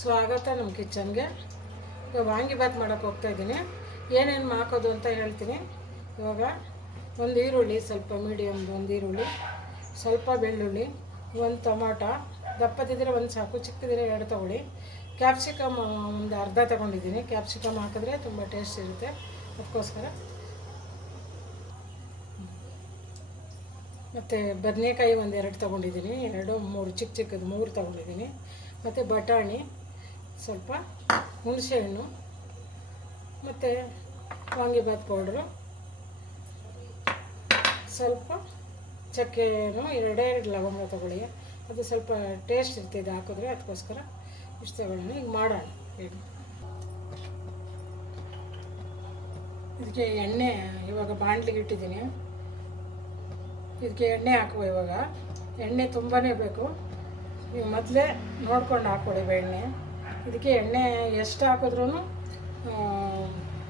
ಸ್ವಾಗತ ನಮ್ಮ ಕಿಚನ್ಗೆ. ಈಗ ವಾಂಗಿಬಾತ್ ಮಾಡೋಕ್ಕೆ ಹೋಗ್ತಾಯಿದ್ದೀನಿ. ಏನೇನು ಹಾಕೋದು ಅಂತ ಹೇಳ್ತೀನಿ. ಇವಾಗ ಒಂದು ಈರುಳ್ಳಿ, ಸ್ವಲ್ಪ ಮೀಡಿಯಮ್ ಒಂದು ಈರುಳ್ಳಿ, ಸ್ವಲ್ಪ ಬೆಳ್ಳುಳ್ಳಿ, ಒಂದು ಟೊಮಾಟೊ, ದಪ್ಪದಿದ್ದರೆ ಒಂದು ಸಾಕು, ಚಿಕ್ಕದಿದ್ರೆ ಎರಡು ತೊಗೊಳ್ಳಿ. ಕ್ಯಾಪ್ಸಿಕಮ್ ಒಂದು ಅರ್ಧ ತೊಗೊಂಡಿದ್ದೀನಿ. ಕ್ಯಾಪ್ಸಿಕಮ್ ಹಾಕಿದ್ರೆ ತುಂಬ ಟೇಸ್ಟ್ ಇರುತ್ತೆ, ಅದಕ್ಕೋಸ್ಕರ. ಮತ್ತು ಬದನೆಕಾಯಿ ಒಂದು ಎರಡು ತೊಗೊಂಡಿದ್ದೀನಿ, ಎರಡು ಮೂರು ಚಿಕ್ಕದು ಮೂರು ತೊಗೊಂಡಿದ್ದೀನಿ. ಮತ್ತು ಬಟಾಣಿ, ಸ್ವಲ್ಪ ಹುಣಸೆಹಣ್ಣು, ಮತ್ತು ವಾಂಗಿಬಾತ್ ಪೌಡ್ರು, ಸ್ವಲ್ಪ ಚಕ್ಕೆನೂ ಎರಡೇ ಲವಂಗ ತೊಗೊಳ್ಳಿ. ಅದು ಸ್ವಲ್ಪ ಟೇಸ್ಟ್ ಇರ್ತಿದೆ ಹಾಕಿದ್ರೆ, ಅದಕ್ಕೋಸ್ಕರ ಇಷ್ಟು ತಗೊಳ್ಳೋಣ. ಈಗ ಮಾಡೋಣ. ಈಗ ಇದಕ್ಕೆ ಎಣ್ಣೆ ಇವಾಗ ಬಾಣಲಿಗೆ ಇಟ್ಟಿದ್ದೀನಿ. ಇದಕ್ಕೆ ಎಣ್ಣೆ ಹಾಕುವ. ಇವಾಗ ಎಣ್ಣೆ ತುಂಬಾ ಬೇಕು. ನೀವು ಮೊದಲೇ ನೋಡ್ಕೊಂಡು ಹಾಕ್ಕೊಳ್ಳಿ ಎಣ್ಣೆ. ಇದಕ್ಕೆ ಎಣ್ಣೆ ಎಷ್ಟು ಹಾಕಿದ್ರೂ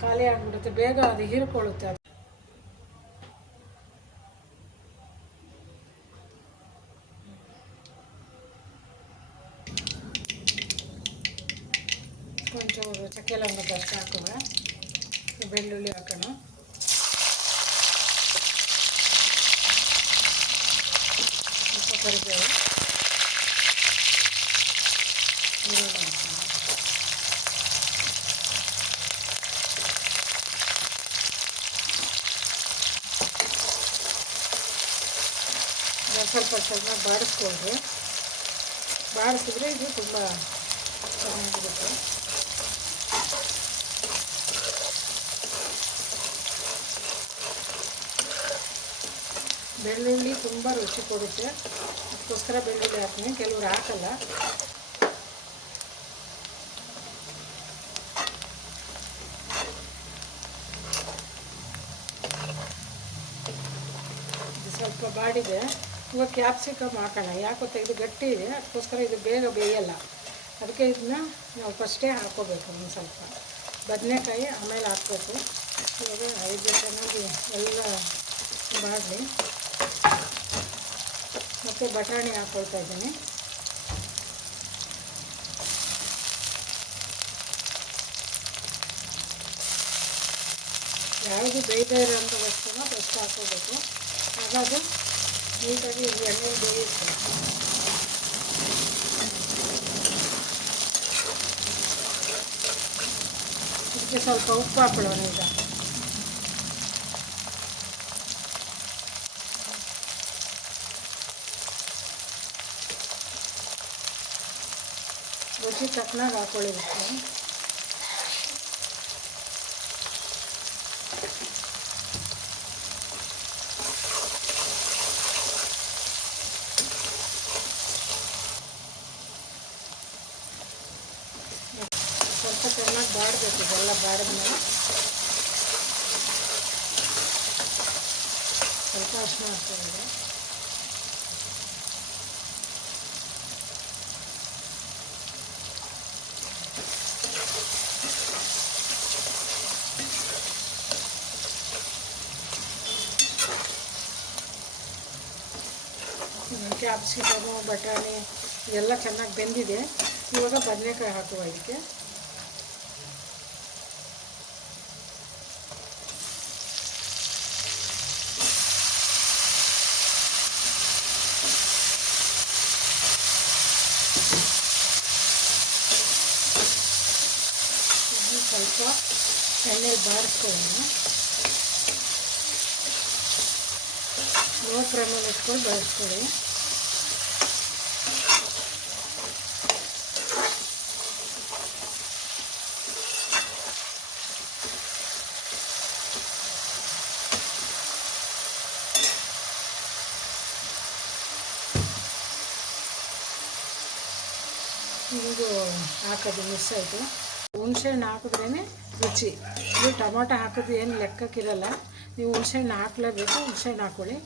ಖಾಲಿ ಆಗಿಬಿಡುತ್ತೆ, ಬೇಗ ಅದು ಹೀರ್ಕೊಳ್ಳುತ್ತೆ. ಅದು ಒಂಚೂರು ಚಕ್ಕೆ ಲವಂಗ ಜಾಸ್ತಿ ಹಾಕುವ. ಬೆಳ್ಳುಳ್ಳಿ ಹಾಕೋಣ, ಸ್ವಲ್ಪ ಕರಿಬೇವು, ಈರುಳ್ಳಿ ಹಾಕೋಣ, ಸ್ವಲ್ಪ ಚೆನ್ನಾಗಿ ಬಾಡಿಸ್ಕೊಳ್ರಿ. ಬಾಡಿಸಿದ್ರೆ ಇದು ತುಂಬ ಚೆನ್ನಾಗಿರುತ್ತೆ. ಬೆಳ್ಳುಳ್ಳಿ ತುಂಬ ರುಚಿ ಕೊಡುತ್ತೆ, ಅದಕ್ಕೋಸ್ಕರ ಬೆಳ್ಳುಳ್ಳಿ ಹಾಕ್ತೀನಿ. ಕೆಲವ್ರು ಹಾಕಲ್ಲ. ಇದು ಸ್ವಲ್ಪ ಬಾಡಿದೆ. ಇವಾಗ ಕ್ಯಾಪ್ಸಿಕಮ್ ಹಾಕೋಣ. ಯಾಕೆ ಇದು ಗಟ್ಟಿ ಇದೆ, ಅದಕ್ಕೋಸ್ಕರ ಇದು ಬೇಗ ಬೇಯಲ್ಲ. ಅದಕ್ಕೆ ಇದನ್ನ ನಾವು ಫಸ್ಟೇ ಹಾಕ್ಕೋಬೇಕು. ಒಂದು ಸ್ವಲ್ಪ ಬದನೆಕಾಯಿ ಆಮೇಲೆ ಹಾಕ್ಬೇಕು. ಇವಾಗ ಇದು ಚೆನ್ನಾಗಿ ಎಲ್ಲ ಬಾಡಲಿ. ಮತ್ತು ಬಟಾಣಿ ಹಾಕ್ಕೊಳ್ತಾ ಇದ್ದೀನಿ. ಯಾವುದು ಬೇಯ್ತಾ ಇರೋಂಥ ವಸ್ತುನ ಫಸ್ಟ್ ಹಾಕ್ಕೋಬೇಕು. ಹಾಗಾಗಿ ನೀಟಾಗಿ ಎಣ್ಣೆ ಬೇಯಿಸಿ. ಇದಕ್ಕೆ ಸ್ವಲ್ಪ ಉಪ್ಪು ಹಾಕೊಳ್ಳೋಣ. ಈಗ ರುಚಿ ತಕ್ಕನಾಗಿ ಹಾಕ್ಕೊಳ್ಳಿರುತ್ತೆ. ಸ್ವಲ್ಪ ಚೆನ್ನಾಗಿ ಬಾಡಬೇಕು. ಇದೆಲ್ಲ ಬಾಡಿದ್ಮೇಲೆ ಸ್ವಲ್ಪ ಅರಿಶಿನ ಹಾಕ್ತಿದ್ದಾರೆ. ಕ್ಯಾಪ್ಸಿಕಮು, ಬಟಾಣಿ ಇದೆಲ್ಲ ಚೆನ್ನಾಗಿ ಬೆಂದಿದೆ. ಇವಾಗ ಬದನೆಕಾಯಿ ಹಾಕುವ. ಇದಕ್ಕೆ ಸ್ವಲ್ಪ ಎಣ್ಣೆಲಿ ಬಾಡಿಸ್ಕೊಳ್ಳೋಣ. ಲೋ ಫ್ಲೇಮಲ್ಲಿ ಇಟ್ಕೊಂಡು ಬಾಡಿಸ್ಕೊಳ್ಳಿ. ಇದು ಹಾಕೋದು ಮಿಸ್ ಆಯಿತು. ಹುಣಸೆಹಣ್ಣು ಹಾಕಿದ್ರೇ ರುಚಿ. ಇದು ಟೊಮಾಟೊ ಹಾಕಿದ್ರೆ ಏನು ಲೆಕ್ಕಕ್ಕಿರಲ್ಲ. ನೀವು ಹುಣಸೆಹಣ್ಣು ಹಾಕಲೇಬೇಕು. ಹುಣಸೆಹಣ್ಣು ಹಾಕ್ಕೊಳ್ಳಿ.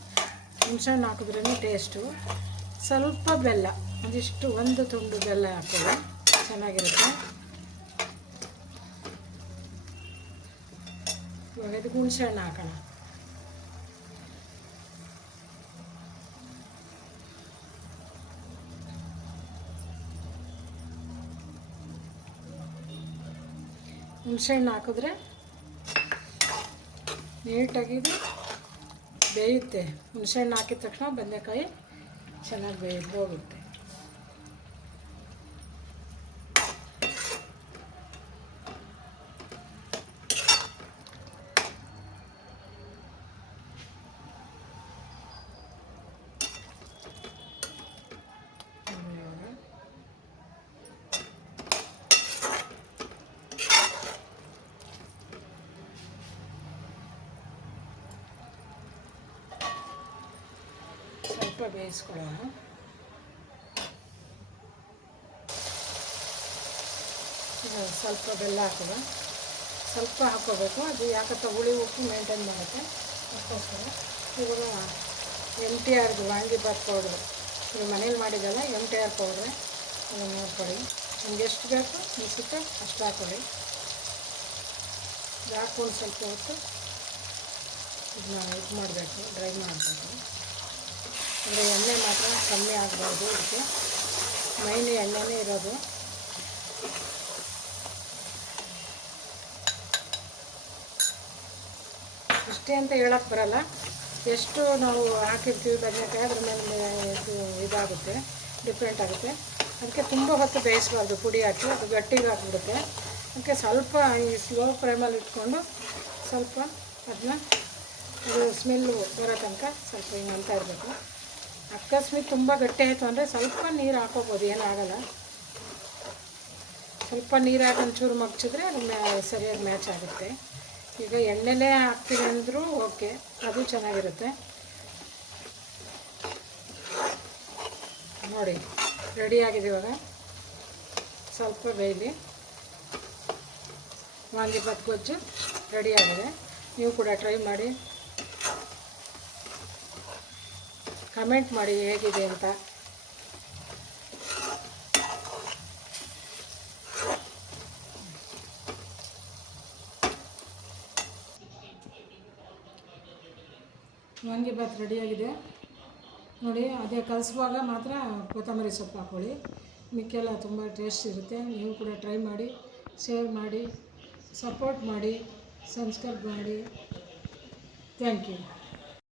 ಹುಣಸೆಹಣ್ಣು ಹಾಕಿದ್ರೇ ಟೇಸ್ಟು. ಸ್ವಲ್ಪ ಬೆಲ್ಲ, ಒಂದಿಷ್ಟು ಒಂದು ತುಂಡು ಬೆಲ್ಲ ಹಾಕ್ಕೊಳ್ಳಿ, ಚೆನ್ನಾಗಿರುತ್ತೆ. ಇವಾಗ ಇದಕ್ಕೆ ಹುಣಸೆಹಣ್ಣು ಹಾಕೋಣ. ಹುಣಸೆಹಣ್ಣು ಹಾಕಿದ್ರೆ ನೀಟಾಗಿ ಇದು ಬೇಯುತ್ತೆ. ಹುಣಸೆಹಣ್ಣು ಹಾಕಿದ ತಕ್ಷಣ ಬದನೆಕಾಯಿ ಚೆನ್ನಾಗಿ ಹೋಗುತ್ತೆ. ಸ್ವಲ್ಪ ಬೇಯಿಸ್ಕೊಳ್ಳೋಣ. ಸ್ವಲ್ಪ ಬೆಲ್ಲ ಹಾಕೋಣ. ಸ್ವಲ್ಪ ಹಾಕ್ಕೋಬೇಕು, ಅದು ಯಾಕಂತ ಹುಳಿ ಉಪ್ಪು ಮೇಂಟೈನ್ ಮಾಡುತ್ತೆ ಅದಕ್ಕೋಸ್ಕರ. ಇವಾಗ MTR ವಾಂಗಿಬಾತ್ ಪೌಡ್ರು, ಇದು ಮನೇಲಿ ಮಾಡಿದ್ದಲ್ಲ, MTR ಪೌಡ್ರೆ, ಅದನ್ನು ನೋಡ್ಕೊಳ್ಳಿ. ನಿಮ್ಗೆ ಎಷ್ಟು ಬೇಕು ಅನಿಸುತ್ತೆ ಅಷ್ಟು ಹಾಕೊಳ್ಳಿ. ಇದು ಹಾಕ್ಕೊಂಡು ಸ್ವಲ್ಪ ಹೊತ್ತು ಇದನ್ನ ಮಾಡಬೇಕು, ಡ್ರೈ ಮಾಡಬೇಕು. ಅಂದರೆ ಎಣ್ಣೆ ಮಾತ್ರ ಕಮ್ಮಿ ಆಗಬಾರ್ದು, ಇದಕ್ಕೆ ಮೈನ್ ಎಣ್ಣೆನೇ ಇರೋದು. ಇಷ್ಟೇ ಅಂತ ಹೇಳೋಕ್ಕೆ ಬರಲ್ಲ, ಎಷ್ಟು ನಾವು ಹಾಕಿರ್ತೀವಿ ಬದನೆಕಾಯಿ ಅದ್ರ ಮೇಲೆ ಇದಾಗುತ್ತೆ, ಡಿಫ್ರೆಂಟ್ ಆಗುತ್ತೆ. ಅದಕ್ಕೆ ತುಂಬ ಹೊತ್ತು ಬೇಯಿಸಬಾರ್ದು, ಪುಡಿ ಹಾಕಿ ಅದು ಗಟ್ಟಿಗೆ ಹಾಕಿಬಿಡುತ್ತೆ. ಅದಕ್ಕೆ ಸ್ವಲ್ಪ ಈ ಸ್ಲೋ ಫ್ಲೇಮಲ್ಲಿ ಇಟ್ಕೊಂಡು ಸ್ವಲ್ಪ ಅದನ್ನ ಅದು ಸ್ಮೆಲ್ಲು ಬರೋ ತನಕ ಸ್ವಲ್ಪ ಹಿಂಗೆ ಅಂತ ಇರಬೇಕು. ಅಕಸ್ಮಾತ್ ತುಂಬ ಗಟ್ಟಿ ಆಯಿತು ಅಂದರೆ ಸ್ವಲ್ಪ ನೀರು ಹಾಕೋಬೋದು, ಏನಾಗಲ್ಲ. ಸ್ವಲ್ಪ ನೀರು ಹಾಕಿ ಒಂಚೂರು ಮಗ್ಚಿದ್ರೆ ಅದು ಸರಿಯಾಗಿ ಮ್ಯಾಚ್ ಆಗುತ್ತೆ. ಈಗ ಎಣ್ಣೆಲೇ ಹಾಕ್ತೀವಿ ಅಂದರೂ ಓಕೆ, ಅದು ಚೆನ್ನಾಗಿರುತ್ತೆ. ನೋಡಿ ರೆಡಿಯಾಗಿದೆ. ಇವಾಗ ಸ್ವಲ್ಪ ಬೇಯಲಿ. ವಾಂಗಿಬಾತ್ ಗೊಜ್ಜು ರೆಡಿಯಾಗಿದೆ. ನೀವು ಕೂಡ ಟ್ರೈ ಮಾಡಿ, ಕಮೆಂಟ್ ಮಾಡಿ ಹೇಗಿದೆ ಅಂತ. ವಾಂಗಿಬಾತ್ ರೆಡಿಯಾಗಿದೆ ನೋಡಿ. ಅದೇ ಕಲಿಸುವಾಗ ಮಾತ್ರ ಕೊತ್ತಂಬರಿ ಸೊಪ್ಪು ಹಾಕ್ಕೊಳ್ಳಿ, ಮಿಕ್ಕೆಲ್ಲ ತುಂಬ ಟೇಸ್ಟ್ ಇರುತ್ತೆ. ನೀವು ಕೂಡ ಟ್ರೈ ಮಾಡಿ, ಶೇರ್ ಮಾಡಿ, ಸಪೋರ್ಟ್ ಮಾಡಿ, ಸಬ್ಸ್ಕ್ರೈಬ್ ಮಾಡಿ. Thank you.